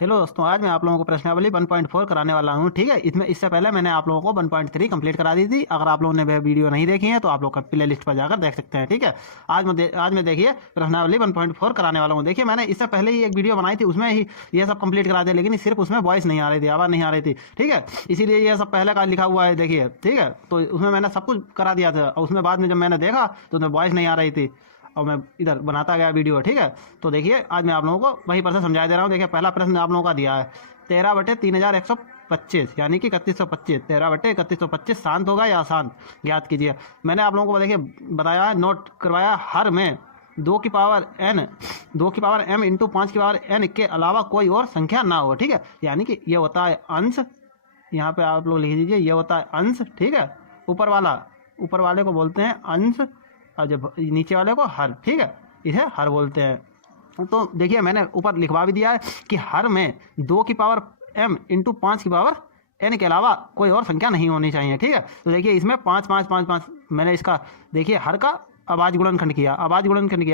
Hello दोस्तों, आज मैं आप लोगों को प्रश्नावली 1.4 कराने वाला हूं। ठीक है, इसमें इससे पहले मैंने आप लोगों को 1.3 कंप्लीट करा दी थी। अगर आप लोगों ने वह वीडियो नहीं देखी है तो आप लोग का प्ले लिस्ट पर जाकर देख सकते हैं। ठीक है, आज मैं देखिए प्रश्नावली 1.4 कराने वाला हूं। देखिए, मैंने इससे पहले ही एक वीडियो बनाई थी, उसमें ही ये सब कंप्लीट करा दिया, लेकिन सिर्फ उसमें वॉइस नहीं आ रही थी, आवाज़ नहीं आ रही थी। ठीक है, इसीलिए ये सब पहले का लिखा हुआ है, देखिए। ठीक है, तो उसमें मैंने सब कुछ करा दिया था, और उसमें बाद में जब मैंने देखा तो उसमें वॉइस नहीं आ रही थी, और मैं इधर बनाता गया वीडियो। ठीक है, तो देखिए आज मैं आप लोगों को वहीं पर से समझा दे रहा हूँ। देखिए, पहला प्रश्न आप लोगों का दिया है 13/3125, यानी कि 3125। 13/3125 शांत होगा या अशांत, ज्ञात कीजिए। मैंने आप लोगों को देखिए बताया है, नोट करवाया, हर में 2 की पावर m इंटू 5 की पावर n के अलावा कोई और संख्या ना हो। ठीक है, यानी कि ये होता है अंश, यहाँ पे आप लोग लिख दीजिए, ये होता है अंश। ठीक है, ऊपर वाले को बोलते हैं अंश, और जब नीचे वाले को हर। ठीक है, इसे हर बोलते हैं। तो देखिए, मैंने ऊपर लिखवा भी दिया है कि हर में 2 की पावर m इंटू 5 की पावर n के अलावा कोई और संख्या नहीं होनी चाहिए। ठीक है, तो देखिए इसमें 5 5 5 5 मैंने इसका देखिए हर का आवाज गुणनखंड किया,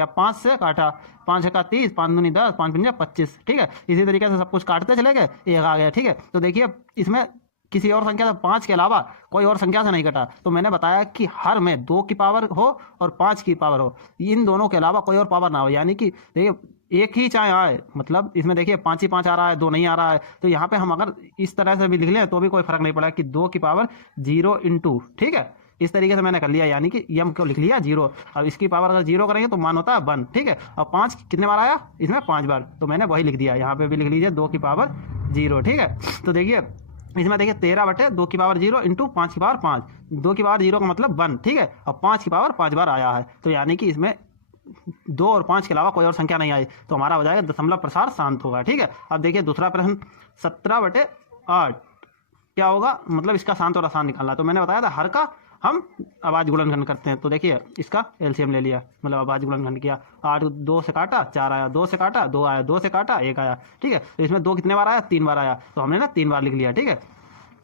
5 से काटा, 5 का 30, 5 दूनी 10, 5 पंजा 25। ठीक है, इसी तरीके से सब कुछ काटते चले गए, एक आ गया। ठीक है, तो देखिए इसमें किसी और संख्या से 5 के अलावा कोई और संख्या से नहीं कटा। तो मैंने बताया कि हर में 2 की पावर हो और 5 की पावर हो, इन दोनों के अलावा कोई और पावर ना हो। यानी कि देखिए एक ही चाहे आए, मतलब इसमें देखिए 5 ही 5 आ रहा है, 2 नहीं आ रहा है। तो यहाँ पे हम अगर इस तरह से भी लिख लें तो भी कोई फर्क नहीं पड़ा कि 2 की पावर 0 इंटू। ठीक है, इस तरीके से मैंने कर लिया, यानी कि यम को लिख लिया 0। अब इसकी पावर अगर 0 करेंगे तो मान होता है 1। ठीक है, अब 5 कितने बार आया, इसमें 5 बार, तो मैंने वही लिख दिया। यहाँ पे भी लिख लीजिए 2 की पावर 0। ठीक है, तो देखिए इसमें देखिए 13/2 की पावर 0 इंटू 5 की पावर 5, 2 की पावर 0 का मतलब 1। ठीक है, अब 5 की पावर 5 बार आया है, तो यानी कि इसमें 2 और 5 के अलावा कोई और संख्या नहीं आई, तो हमारा हो जाएगा दशमलव प्रसार शांत होगा। ठीक है, अब देखिए दूसरा प्रश्न 17/8 क्या होगा, मतलब इसका शांत और अशांत निकालना। तो मैंने बताया था हर का हम आवाज गुणनखंड करते हैं, तो देखिए इसका एलसीएम ले लिया, मतलब आवाज गुणनखंड किया। 8 2 से काटा 4 आया, 2 से काटा 2 आया, 2 से काटा 1 आया। ठीक है, तो इसमें 2 कितने बार आया, 3 बार आया, तो हमने ना 3 बार लिख लिया। ठीक है,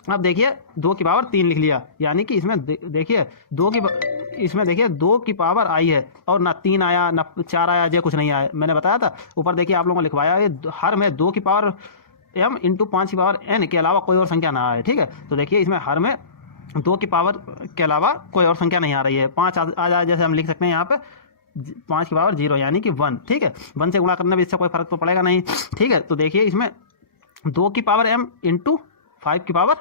अब देखिए 2 की पावर 3 लिख लिया, यानी कि इसमें देखिए इसमें देखिए 2 की पावर आई है, और ना 3 आया ना 4 आया, जो कुछ नहीं आया। मैंने बताया था ऊपर, देखिए आप लोगों को लिखवाया है हर में 2 की पावर m इंटू 5 की पावर n के अलावा कोई और संख्या ना आए। ठीक है, तो देखिए इसमें हर में 2 की पावर के अलावा कोई और संख्या नहीं आ रही है। 5 आ जाए, जैसे हम लिख सकते हैं यहाँ पे 5 की पावर 0 यानी कि 1। ठीक है, 1 से गुणा करने में इससे कोई फर्क तो पड़ेगा नहीं। ठीक है, तो देखिए इसमें 2 की पावर m इंटू 5 की पावर,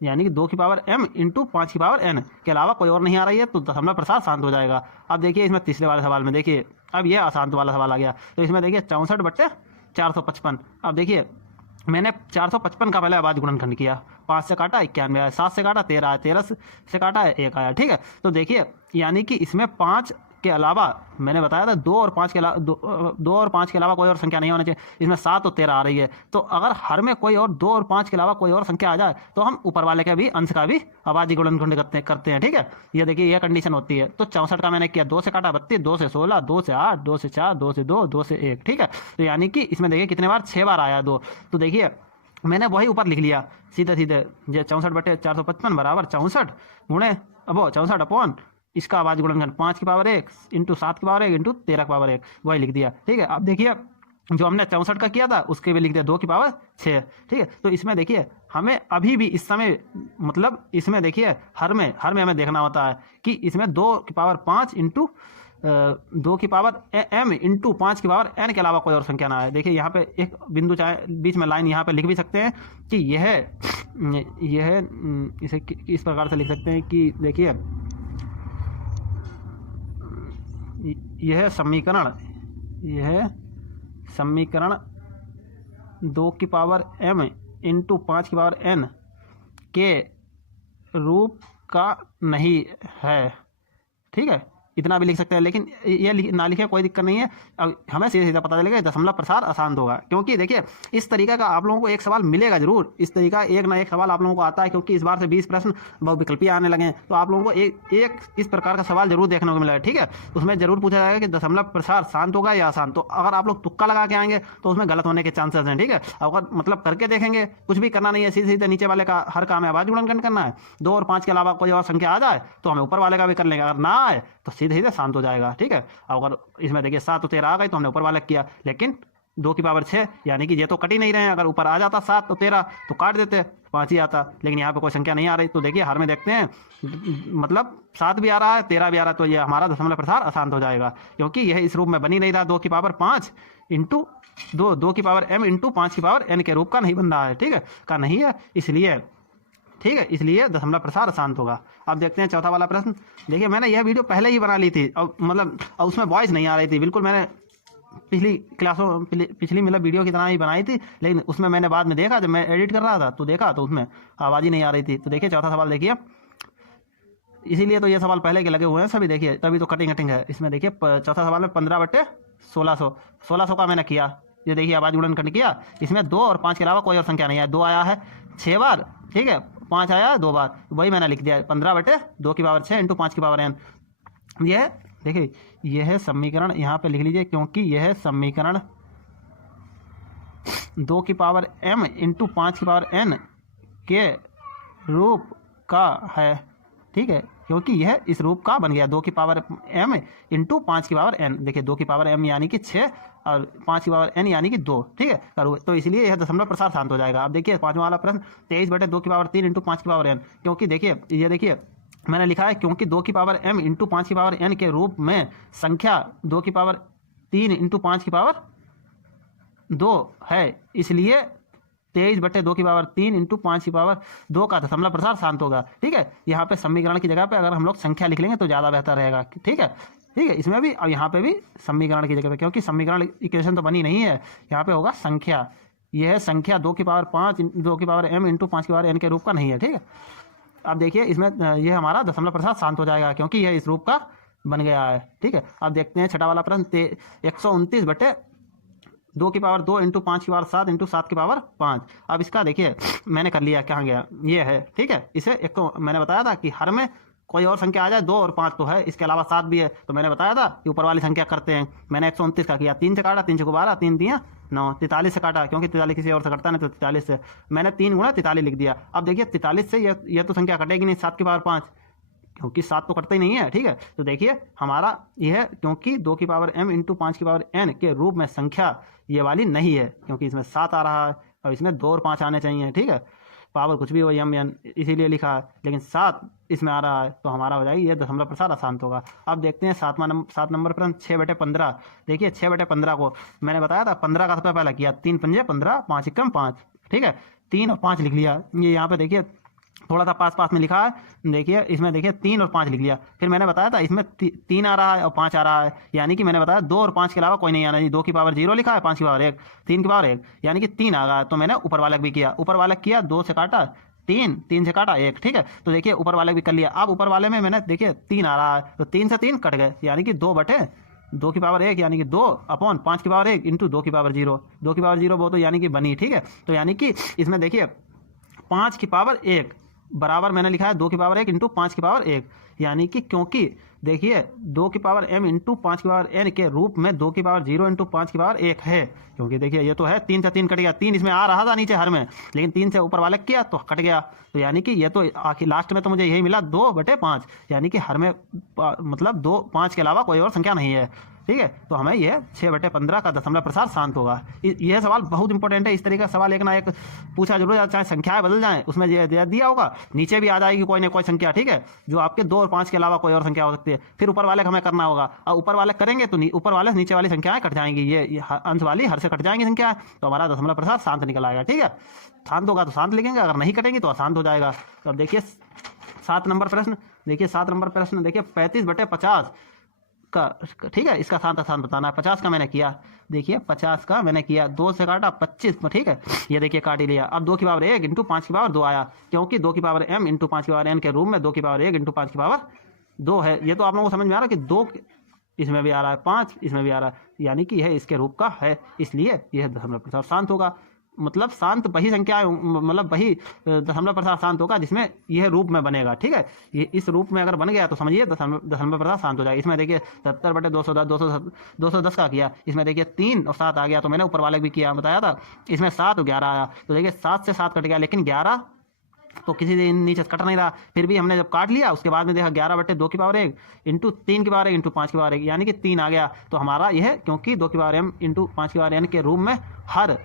यानी कि 2 की पावर m इंटू 5 की पावर n के अलावा कोई और नहीं आ रही है, तो दशमलव प्रसार शांत हो जाएगा। अब देखिए इसमें तीसरे वाले सवाल में देखिए, अब ये अशांत वाला सवाल आ गया। तो इसमें देखिए 64/455। अब देखिए मैंने 455 का पहले आवाज गुणनखंड किया, 5 से काटा 91 आया, 7 से काटा 13 आया, 13 से काटा 1 आया। ठीक है, तो देखिए यानी कि इसमें 5 के अलावा, मैंने बताया था 2 और 5 के अलावा 2 और 5 के अलावा कोई और संख्या नहीं होनी चाहिए। इसमें 7 और 13 आ रही है, तो अगर हर में कोई और 2 और 5 के अलावा कोई और संख्या आ जाए तो हम ऊपर वाले का भी अंश का भी आवाजी गुणनखंड करते हैं। ठीक है, ये देखिए यह कंडीशन होती है। तो 64 का मैंने किया, 2 से काटा 32, 2 से 16, 2 से 8, 2 से 4, 2 से 2, 2 से 1। ठीक है, तो यानी कि इसमें देखिए कितने बार, 6 बार आया 2। तो देखिए मैंने वही ऊपर लिख लिया सीधे सीधे, 64/455 बराबर 64 गुणे अब 64 अपॉन इसका आवाज गुणनखंड 5 की पावर 1 इंटू 7 की पावर 1 इंटू 13 की पावर 1, वही लिख दिया। ठीक है, अब देखिए जो हमने 64 का किया था उसके भी लिख दिया 2 की पावर 6। ठीक है, तो इसमें देखिए हमें अभी भी इस समय, मतलब इसमें देखिए हर में हमें देखना होता है कि इसमें 2 की पावर 5 इंटू 2 की पावर m इंटू 5 की पावर n के अलावा कोई और संख्या ना आए। देखिए यहाँ पे एक बिंदु, चाहे बीच में लाइन यहाँ पे लिख भी सकते हैं कि यह इसे इस प्रकार से लिख सकते हैं कि देखिए यह समीकरण 2 की पावर m इंटू 5 की पावर n के रूप का नहीं है। ठीक है, इतना भी लिख सकते हैं, लेकिन ये ना लिखे कोई दिक्कत नहीं है। अब हमें सीधा सीधा पता चलेगा दशमलव प्रसार अशांत होगा, क्योंकि देखिए इस तरीके का आप लोगों को एक सवाल मिलेगा जरूर। इस तरीका एक ना एक सवाल आप लोगों को आता है, क्योंकि इस बार से 20 प्रश्न बहुविकल्पीय आने लगे हैं, तो आप लोगों को एक इस प्रकार का सवाल जरूर देखने को मिलेगा। ठीक है, उसमें जरूर पूछा जाएगा कि दशमलव प्रसार शांत होगा या अशांत। तो अगर आप लोग तुक्का लगा के आएंगे तो उसमें गलत होने के चांसेस हैं। ठीक है, अगर मतलब करके देखेंगे, कुछ भी करना नहीं है, सीधे सीधे नीचे वाले का हर काम है आवाज गुणनखंड करना है। 2 और 5 के अलावा कोई और संख्या आ जाए तो हमें ऊपर वाले का भी कर लेंगे, अगर ना आए तो सीधे सीधे शांत हो जाएगा। ठीक है, अगर इसमें देखिए 7 और 13 आ गई तो हमने ऊपर वाले किया, लेकिन 2 की पावर 6, यानी कि ये तो कट ही नहीं रहे हैं। अगर ऊपर आ जाता 7 तो 13 तो काट देते, 5 ही आता, लेकिन यहाँ पे कोई संख्या नहीं आ रही। तो देखिए हर में देखते हैं, मतलब 7 भी आ रहा है, 13 भी आ रहा है, तो ये हमारा दशमलव प्रसार अशांत हो जाएगा, क्योंकि यह इस रूप में बनी नहीं रहा। 2 की पावर 5 इंटू 2 की पावर m इंटू 5 की पावर n के रूप का नहीं बन रहा है, ठीक है, का नहीं है, इसलिए, ठीक है, इसलिए दशमलव प्रसार अशांत होगा। अब देखते हैं चौथा वाला प्रश्न। देखिए मैंने यह वीडियो पहले ही बना ली थी, और मतलब उसमें वॉइस नहीं आ रही थी बिल्कुल, मैंने पिछली मतलब वीडियो की तरह ही बनाई थी, लेकिन उसमें मैंने बाद में देखा, जब मैं एडिट कर रहा था तो देखा तो उसमें आवाज़ ही नहीं आ रही थी। तो देखिए चौथा सवाल देखिए, इसीलिए तो ये सवाल पहले के लगे हुए हैं सभी, देखिए तभी तो कटिंग है इसमें। देखिए चौथा सवाल में 15/1600 का मैंने किया, ये देखिए आवाज गुणन खंड किया, इसमें 2 और 5 के अलावा कोई और संख्या नहीं है। 2 आया है 6 बार, ठीक है, 5 आया है 2 बार, वही मैंने लिख दिया 15/2 की पावर 6 इंटू 5 की पावर n। यह देखिए यह समीकरण यहाँ पे लिख लीजिए, क्योंकि यह समीकरण 2 की पावर m इंटू 5 की पावर n के रूप का है, ठीक है, क्योंकि यह इस रूप का बन गया। 2 की पावर m इंटू 5 की पावर n, देखिए 2 की पावर m यानी कि 6 और 5 की पावर n यानी कि 2, ठीक है, तो इसलिए यह दशमलव प्रसार शांत हो जाएगा। अब देखिए पांचवा वाला प्रश्न, 23/2 की पावर 3 इंटू 5 की पावर n, क्योंकि देखिए ये देखिए मैंने लिखा है, क्योंकि 2 की पावर m इंटू 5 की पावर n के रूप में संख्या 2 की पावर 3 इंटू 5 की पावर 2 है, इसलिए 23/2 की पावर 3 इंटू 5 की पावर 2 का दशमलव प्रसार शांत होगा, ठीक है। यहाँ पे समीकरण की जगह पे अगर हम लोग संख्या लिख लेंगे तो ज़्यादा बेहतर रहेगा, ठीक है, ठीक है, इसमें भी और यहाँ पे भी समीकरण की जगह पे, क्योंकि समीकरण इक्वेशन तो बनी नहीं है, यहाँ पे होगा संख्या। यह संख्या 2 की पावर 5 2 की पावर m इंटू 5 की पावर n के रूप का नहीं है, ठीक है। अब देखिए इसमें यह हमारा दशमलव प्रसार शांत हो जाएगा, क्योंकि यह इस रूप का बन गया है, ठीक है। अब देखते हैं छठा वाला प्रश्न, 129/2 की पावर 2 इंटू 5 की पावर 7 इंटू 7 की पावर 5। अब इसका देखिए मैंने कर लिया, कहाँ गया, ये है, ठीक है। इसे एक तो मैंने बताया था कि हर में कोई और संख्या आ जाए, 2 और 5 तो है, इसके अलावा 7 भी है, तो मैंने बताया था कि ऊपर वाली संख्या करते हैं। मैंने 129 का किया, 3 से काटा, 3 से 12, 3 दिया 9, 43 से काटा, क्योंकि 43 किसी और से कटता नहीं, तो 43 से मैंने 3 गुणा 43 लिख दिया। अब देखिए 43 से यह तो संख्या कटेगी नहीं, 7 की पावर 5, क्योंकि 7 तो कटता ही नहीं है, ठीक है। तो देखिए हमारा यह, क्योंकि 2 की पावर m इंटू 5 की पावर n के रूप में संख्या ये वाली नहीं है, क्योंकि इसमें 7 आ रहा है और इसमें 2 और 5 आने चाहिए, ठीक है, पावर कुछ भी हो m n, इसीलिए लिखा है, लेकिन 7 इसमें आ रहा है, तो हमारा हो जाएगी ये दशमलव प्रसार अशांत होगा। अब देखते हैं 7 नंबर प्रश्न, 6/15। देखिए 6/15 को मैंने बताया था 15 का सबसे पहले किया, 3 पंजे 15, 5 एकम 5, ठीक है, 3 और 5 लिख लिया। ये यहाँ पे देखिए थोड़ा सा पास में लिखा है, देखिए इसमें देखिए 3 और 5 लिख लिया। फिर मैंने बताया था इसमें 3 आ रहा है और 5 आ रहा है, यानी कि मैंने बताया 2 और 5 के अलावा कोई नहीं आना चाहिए। 2 की पावर 0 लिखा है, 5 की पावर 1, 3 की पावर 1, यानी कि 3 आ गया। तो मैंने ऊपर वाला भी किया, ऊपर वाला किया, 2 से काटा 3, 3 से काटा 1, ठीक है। तो देखिए ऊपर वाले भी कर लिया। अब ऊपर वाले में मैंने देखिए 3 आ रहा है, तो 3 से 3 कट गए, यानी कि 2/2 की पावर 1, यानी कि 2/5 की पावर 1 इंटू 2 की पावर 0, 2 की पावर 0 वो तो यानी कि बनी, ठीक है। तो यानी कि इसमें देखिए 5 की पावर 1 बराबर मैंने लिखा है 2 की पावर 1 इंटू 5 की पावर 1, यानी कि क्योंकि देखिए 2 की पावर m इंटू 5 की पावर n के रूप में 2 की पावर 0 इंटू 5 की पावर 1 है, क्योंकि देखिए ये तो है, 3 से 3 कट गया, 3 इसमें आ रहा था नीचे हर में, लेकिन 3 से ऊपर वाले किया तो कट गया, तो यानी कि ये तो आखिर लास्ट में तो मुझे यही मिला 2/5, यानी कि हर में मतलब 2 5 के अलावा कोई और संख्या नहीं है, ठीक है। तो हमें यह 6/15 का दशमलव प्रसार शांत होगा। यह सवाल बहुत इंपॉर्टेंट है, इस तरीके का सवाल एक ना एक पूछा जरूर जाए, चाहे संख्याएं बदल जाएं, उसमें ये दिया होगा, नीचे भी आ जाएगी कोई ना कोई संख्या, ठीक है, जो आपके 2 और 5 के अलावा कोई और संख्या हो सकती है। फिर ऊपर वाले हमें करना होगा, और ऊपर वाले करेंगे तो ऊपर वाले नीचे वाली संख्याएं कट जाएंगी, ये अंश वाली हर से कट जाएंगी संख्या, तो हमारा दशमलव प्रसार शांत निकल आएगा, ठीक है। शांत होगा तो शांत लिखेंगे, अगर नहीं कटेंगी तो अशांत हो जाएगा। तो अब देखिए 7 नंबर प्रश्न, देखिए 7 नंबर प्रश्न, देखिए 35/50 का, ठीक है, इसका शांत अशांत बताना है। 50 का मैंने किया, देखिए 50 का मैंने किया, 2 से काटा 25, ठीक है, ये देखिए काट ही लिया। अब 2 की पावर 1 इंटू 5 की पावर 2 आया, क्योंकि 2 की पावर m इंटू 5 की पावर n के रूप में 2 की पावर 1 इंटू 5 की पावर 2 है। ये तो आप लोगों को समझ में आ रहा है कि 2 इसमें भी आ रहा है, 5 इसमें भी आ रहा है, यानी कि यह इसके रूप का है, इसलिए यह दशमलव प्रसार शांत होगा। मतलब शांत वही संख्या, मतलब वही दशमलव प्रसार शांत होगा जिसमें यह रूप में बनेगा, ठीक है। ये इस रूप में अगर बन गया तो समझिए दशमलव प्रसार शांत हो जाएगा। इसमें देखिए 70/210 210 का किया, इसमें देखिए 3 और 7 आ गया, तो मैंने ऊपर वाले भी किया, बताया था, इसमें 7 और 11 आया, तो देखिए 7 से 7 कट गया, लेकिन 11 तो किसी दिन नीचे से कट नहीं रहा। फिर भी हमने जब काट लिया उसके बाद में देखा 11/2 इंटू 3 इंटू 5 यानी कि 3 आ गया। तो हमारा यह क्योंकि 2 इंटू 5 के रूप में हर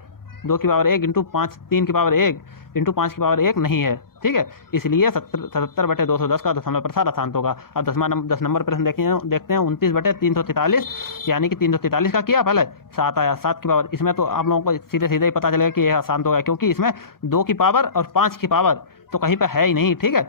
2 इंटू 3 इंटू 5 नहीं है, ठीक है। इसलिए 77/210 का दशमलव प्रसार अशांत होगा। अब 10 नंबर प्रश्न देखते हैं 29/343 यानी कि 343 का किया पहले 7 आया 7 इसमें तो आप लोगों को सीधे सीधे ही पता चलेगा कि यह अशांत होगा, क्योंकि इसमें 2 की पावर और 5 की पावर तो कहीं पर है ही नहीं, ठीक है।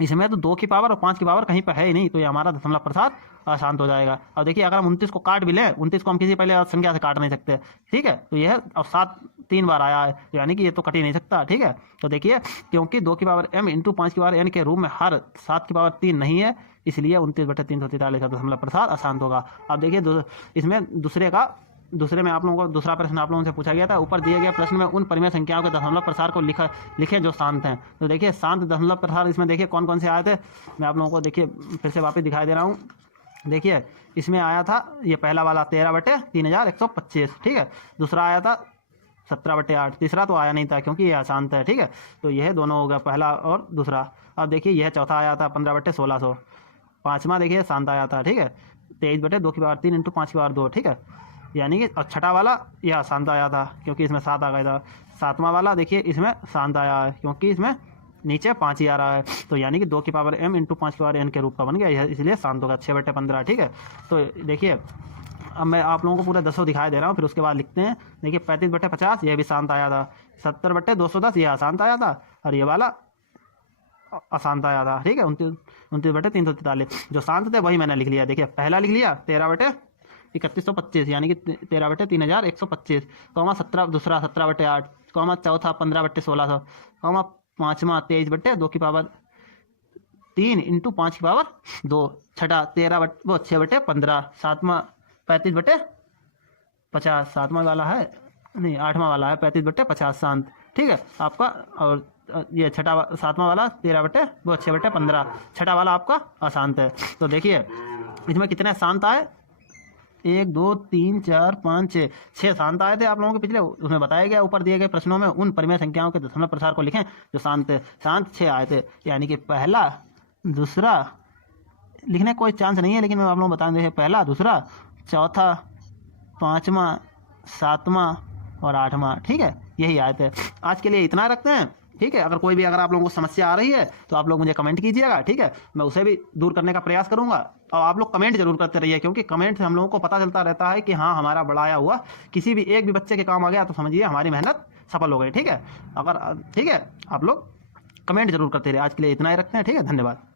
इसमें तो 2 की पावर और 5 की पावर कहीं पर है ही नहीं, तो ये हमारा दशमलव प्रसार अशांत हो जाएगा। अब देखिए अगर हम 29 को काट भी लें, 29 को हम किसी पहले संख्या से काट नहीं सकते, ठीक है। तो यह अब 7 3 बार आया है, यानी कि ये तो कट ही नहीं सकता, ठीक है। तो देखिए क्योंकि 2m इंटू 5n के रूप में हर 7 3 नहीं है, इसलिए 29/343 का दशमलव प्रसार अशांत होगा। अब देखिए इसमें दूसरे में आप लोगों को दूसरा प्रश्न आप लोगों से पूछा गया था, ऊपर दिए गए प्रश्न में उन परिमेय संख्याओं के दशमलव प्रसार को लिखें जो शांत हैं। तो देखिए शांत दशमलव प्रसार इसमें देखिए कौन कौन से आए थे, मैं आप लोगों को देखिए फिर से वापस दिखाई दे रहा हूँ। देखिए इसमें आया था ये पहला वाला 13/3125, ठीक है। दूसरा आया था 17/8, तीसरा तो आया नहीं था क्योंकि ये अशांत है, ठीक है। तो यह दोनों हो गया पहला और दूसरा। अब देखिए यह चौथा आया था 15/1600, पाँचवा देखिए शांत आया था, ठीक है 23/2 इंटू 5/2, ठीक है। यानी कि छठा वाला यह शांत आया था क्योंकि इसमें 7 आ गया था। सातवां वाला देखिए इसमें शांत आया है क्योंकि इसमें नीचे 5 ही आ रहा है, तो यानी कि 2m इंटू 5n के रूप का बन गया, इसलिए शांत होगा 6/15, ठीक है। तो देखिए अब मैं आप लोगों को पूरा 10 दिखाई दे रहा हूँ, फिर उसके बाद लिखते हैं। देखिए 35/50 यह भी शांत आया था, 70/210 यह अशांत आया था, और ये वाला अशांत आया था, ठीक है 29/343। जो शांत थे वही मैंने लिख लिया। देखिए पहला लिख लिया 13/3125 यानी कि 13/3125, कौमा 17 दूसरा 17/8, कौमा चौथा 15/1600, कौमा पाँचवा 23/2 इंटू 5/2, छठा 6/15, सातवां 35/50, सातवां वाला है नहीं 8वां वाला है 35/50 शांत, ठीक है आपका। और ये सातवां वाला 6/15, छठा वाला आपका अशांत है। तो देखिए इसमें कितने शांत आए, 1 2 3 4 5 6 शांत आए थे आप लोगों के पिछले, उसमें बताया गया ऊपर दिए गए प्रश्नों में उन परिमेय संख्याओं के दशमलव प्रसार को लिखें जो शांत है। शांत 6 आए थे, यानी कि पहला दूसरा लिखने का कोई चांस नहीं है, लेकिन मैं आप लोगों को बता दें पहला दूसरा चौथा 5वां 7वां और 8वां, ठीक है यही आए थे। आज के लिए इतना रखते हैं, ठीक है। अगर आप लोगों को समस्या आ रही है तो आप लोग मुझे कमेंट कीजिएगा, ठीक है। मैं उसे भी दूर करने का प्रयास करूंगा, और आप लोग कमेंट जरूर करते रहिए, क्योंकि कमेंट से हम लोगों को पता चलता रहता है कि हाँ हमारा बढ़ाया हुआ किसी भी एक भी बच्चे के काम आ गया तो समझिए हमारी मेहनत सफल हो गई, ठीक है। ठीक है आप लोग कमेंट जरूर करते रहिए। आज के लिए इतना ही रखते हैं, ठीक है, धन्यवाद।